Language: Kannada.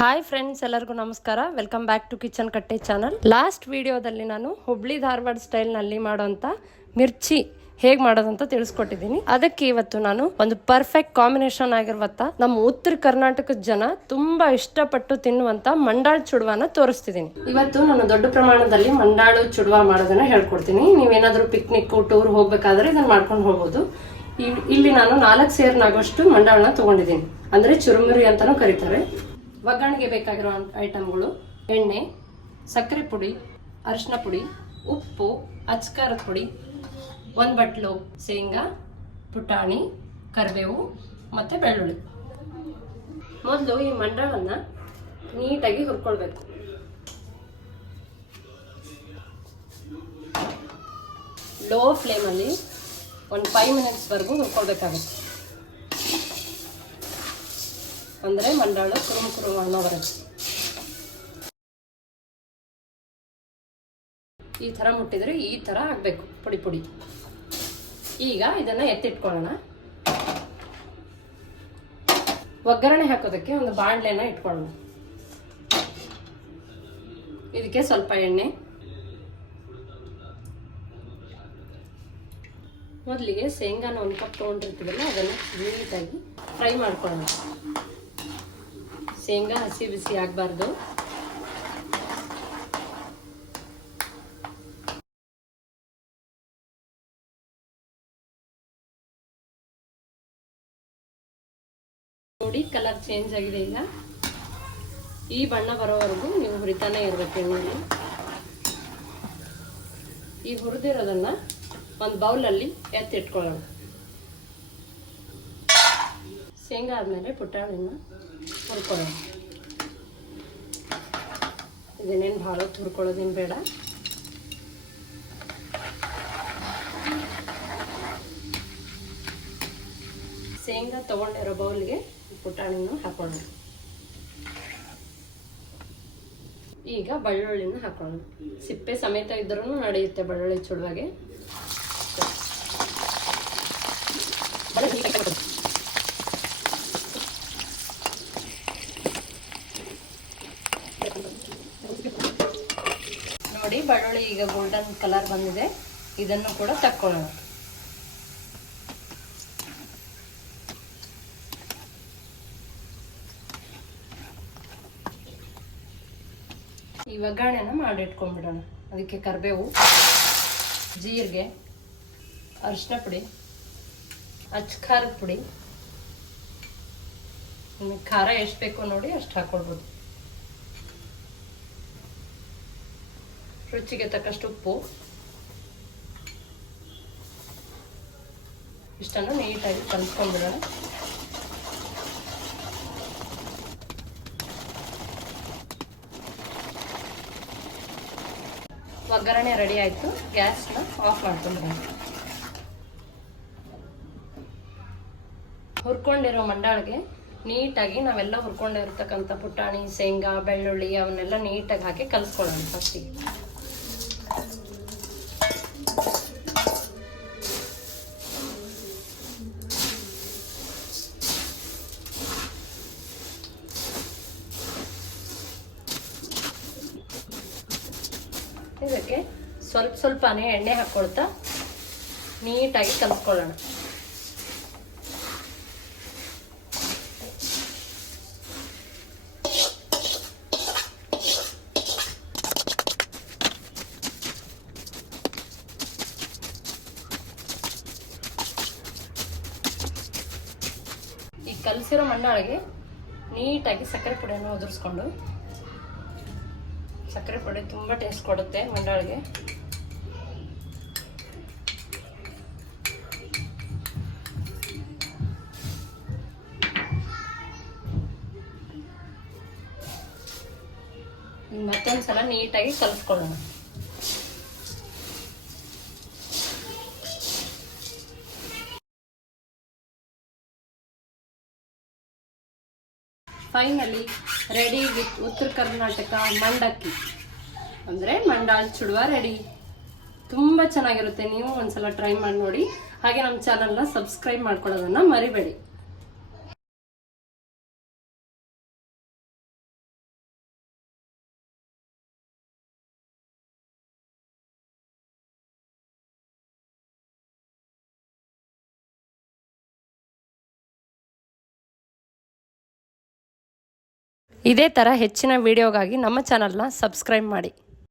ಹಾಯ್ ಫ್ರೆಂಡ್ಸ್, ಎಲ್ಲರಿಗೂ ನಮಸ್ಕಾರ. ವೆಲ್ಕಮ್ ಬ್ಯಾಕ್ ಟು ಕಿಚನ್ ಕಟ್ಟೆ ಚಾನಲ್. ಲಾಸ್ಟ್ ವಿಡಿಯೋದಲ್ಲಿ ನಾನು ಹುಬ್ಳಿ ಧಾರವಾಡ ಸ್ಟೈಲ್ನಲ್ಲಿ ಮಾಡೋಂಥ ಮಿರ್ಚಿ ಹೇಗೆ ಮಾಡೋದಂತ ತಿಳಿಸ್ಕೊಟ್ಟಿದ್ದೀನಿ. ಅದಕ್ಕೆ ಇವತ್ತು ನಾನು ಒಂದು ಪರ್ಫೆಕ್ಟ್ ಕಾಂಬಿನೇಷನ್ ಆಗಿರುವಂತ ನಮ್ಮ ಉತ್ತರ ಕರ್ನಾಟಕದ ಜನ ತುಂಬಾ ಇಷ್ಟಪಟ್ಟು ತಿನ್ನುವಂತ ಮಂಡಾಳ್ ಚುಡ್ವಾನ ತೋರಿಸ್ತಿದ್ದೀನಿ. ಇವತ್ತು ನಾನು ದೊಡ್ಡ ಪ್ರಮಾಣದಲ್ಲಿ ಮಂಡಾಳು ಚುಡ್ವಾ ಮಾಡೋದನ್ನ ಹೇಳ್ಕೊಡ್ತೀನಿ. ನೀವೇನಾದ್ರೂ ಪಿಕ್ನಿಕ್ ಟೂರ್ ಹೋಗ್ಬೇಕಾದ್ರೆ ಇದನ್ನ ಮಾಡ್ಕೊಂಡು ಹೋಗ್ಬೋದು. ಇಲ್ಲಿ ನಾನು 4 ಸೇರ್ನಾಗೋಷ್ಟು ಮಂಡಾಳನ್ನ ತಗೊಂಡಿದ್ದೀನಿ. ಅಂದ್ರೆ ಚುರುಮುರಿ ಅಂತಾನೂ ಕರೀತಾರೆ. ಒಗ್ಗರಣೆಗೆ ಬೇಕಾಗಿರೋ ಐಟಮ್ಗಳು: ಎಣ್ಣೆ, ಸಕ್ಕರೆ ಪುಡಿ, ಅರಿಶಿನ ಪುಡಿ, ಉಪ್ಪು, ಅಚ್ಕಾರದ ಪುಡಿ, 1 ಬಟ್ಲು ಶೇಂಗಾ, ಪುಟಾಣಿ, ಕರಿಬೇವು ಮತ್ತೆ ಬೆಳ್ಳುಳ್ಳಿ. ಮೊದಲು ಈ ಮಂಡಾಳನ್ನ ನೀಟಾಗಿ ಹುರ್ಕೊಳ್ಬೇಕು. ಲೋ ಫ್ಲೇಮಲ್ಲಿ ಒಂದು 5 ಮಿನಿಟ್ಸ್ವರೆಗೂ ಹುರ್ಕೊಳ್ಬೇಕಾಗುತ್ತೆ. ಅಂದರೆ ಮಂಡಾಳು ಕುರುಮ್ ಅನ್ನೋ ಬರುತ್ತೆ. ಈ ಥರ ಮುಟ್ಟಿದ್ರೆ ಈ ಥರ ಆಗಬೇಕು, ಪುಡಿ ಪುಡಿ. ಈಗ ಇದನ್ನು ಎತ್ತಿಟ್ಕೊಳ್ಳೋಣ. ಒಗ್ಗರಣೆ ಹಾಕೋದಕ್ಕೆ ಒಂದು ಬಾಣಲೆನ ಇಟ್ಕೊಳ್ಳೋಣ. ಇದಕ್ಕೆ ಸ್ವಲ್ಪ ಎಣ್ಣೆ. ಮೊದಲಿಗೆ ಶೇಂಗಾನ 1 ಕಪ್ ತೊಗೊಂಡಿರ್ತೀವಲ್ಲ ಅದನ್ನು ನೀಟಾಗಿ ಫ್ರೈ ಮಾಡ್ಕೊಳ್ಳೋಣ. ಶೇಂಗಾ ಹಸಿ ಬಿಸಿ ಆಗಬಾರ್ದು. ನೋಡಿ, ಕಲರ್ ಚೇಂಜ್ ಆಗಿದೆ. ಈಗ ಈ ಬಣ್ಣ ಬರೋವರೆಗೂ ನೀವು ಹುರಿತಾನೆ ಇರಬೇಕು ಎಣ್ಣೆಯಲ್ಲಿ. ಈ ಹುರಿದಿರೋದನ್ನ ಒಂದು ಬೌಲಲ್ಲಿ ಎತ್ತಿಟ್ಕೊಳ್ಳೋಣ. ಶೇಂಗಾ ಆದಮೇಲೆ ಪುಟಾಣಿನ ಹುರ್ಕೊಳ್ಳೋಣ. ಇದನ್ನೇನು ಭಾಳ ಹುರ್ಕೊಳ್ಳೋದೇನು ಬೇಡ. ಶೇಂಗಾ ತಗೊಂಡಿರೋ ಬೌಲ್ಗೆ ಪುಟಾಣಿನ ಹಾಕೋಣ. ಈಗ ಬೆಳ್ಳುಳ್ಳಿನ ಹಾಕೋಣ. ಸಿಪ್ಪೆ ಸಮೇತ ಇದ್ರೂ ನಡೆಯುತ್ತೆ ಬೆಳ್ಳುಳ್ಳಿ ಚುಡುವಾಗೆ. ನೋಡಿ, ಬೆಳ್ಳುಳ್ಳಿ ಈಗ ಗೋಲ್ಡನ್ ಕಲರ್ ಬಂದಿದೆ. ಇದನ್ನು ಕೂಡ ತಕ್ಕೊಳ್ಳೋಣ. ಈ ಒಗ್ಗರಣೆನ ಮಾಡಿಟ್ಕೊಂಡ್ಬಿಡೋಣ. ಅದಕ್ಕೆ ಕರಿಬೇವು, ಜೀರಿಗೆ, ಅರಿಶಿನ ಪುಡಿ, ಅಚ್ಕಾರದ ಪುಡಿ. ನಿಮಗೆ ಖಾರ ಎಷ್ಟು ಬೇಕೋ ನೋಡಿ ಅಷ್ಟು ಹಾಕೊಳ್ಬೋದು. ರುಚಿಗೆ ತಕ್ಕಷ್ಟು ಉಪ್ಪು. ಇಷ್ಟನ್ನು ನೀಟಾಗಿ ಕಲಿಸ್ಕೊಂಡ್ಬಿಡೋಣ. ಒಗ್ಗರಣೆ ರೆಡಿ ಆಯಿತು. ಗ್ಯಾಸ್ನ ಆಫ್ ಮಾಡ್ಕೊಂಡ್ಬಿಡೋಣ. ಹುರ್ಕೊಂಡಿರೋ ಮಂಡಾಳಿಗೆ ನೀಟಾಗಿ ನಾವೆಲ್ಲ ಹುರ್ಕೊಂಡಿರ್ತಕ್ಕಂಥ ಪುಟಾಣಿ, ಶೇಂಗಾ, ಬೆಳ್ಳುಳ್ಳಿ ಅವನ್ನೆಲ್ಲ ನೀಟಾಗಿ ಹಾಕಿ ಕಲಿಸ್ಕೊಳ್ಳೋಣ ಫಸ್ಟಿಗೆ. ಇದಕ್ಕೆ ಸ್ವಲ್ಪನೇ ಎಣ್ಣೆ ಹಾಕ್ಕೊಳ್ತಾ ನೀಟಾಗಿ ಕಲಿಸ್ಕೊಳ್ಳೋಣ. ಈ ಕಲಸಿರೋ ಮಂಡಾಳಿಗೆ ನೀಟಾಗಿ ಸಕ್ಕರೆ ಪುಡಿಯನ್ನು ಉದುರಿಸ್ಕೊಂಡು, ಸಕ್ಕರೆ ಪುಡಿ ತುಂಬ ಟೇಸ್ಟ್ ಕೊಡುತ್ತೆ ಮಂಡಾಳಿಗೆ. ಮತ್ತೊಂದ್ಸಲ ನೀಟಾಗಿ ಕಲಿಸ್ಕೊಳ್ಳೋಣ. ಫೈನಲಿ ರೆಡಿ ವಿತ್ ಉತ್ತರ ಕರ್ನಾಟಕ ಮಂಡಕ್ಕಿ, ಅಂದರೆ ಮಂಡಾಳ್ ಚುಡ್ವಾ ರೆಡಿ. ತುಂಬ ಚೆನ್ನಾಗಿರುತ್ತೆ. ನೀವು ಒಂದ್ಸಲ ಟ್ರೈ ಮಾಡಿ ನೋಡಿ. ಹಾಗೆ ನಮ್ಮ ಚಾನಲ್ನ ಸಬ್ಸ್ಕ್ರೈಬ್ ಮಾಡ್ಕೊಳ್ಳೋದನ್ನ ಮರಿಬೇಡಿ. ಇದೇ ಥರ ಹೆಚ್ಚಿನ ವಿಡಿಯೋಗಾಗಿ ನಮ್ಮ ಚಾನಲ್ನ ಸಬ್ಸ್ಕ್ರೈಬ್ ಮಾಡಿ.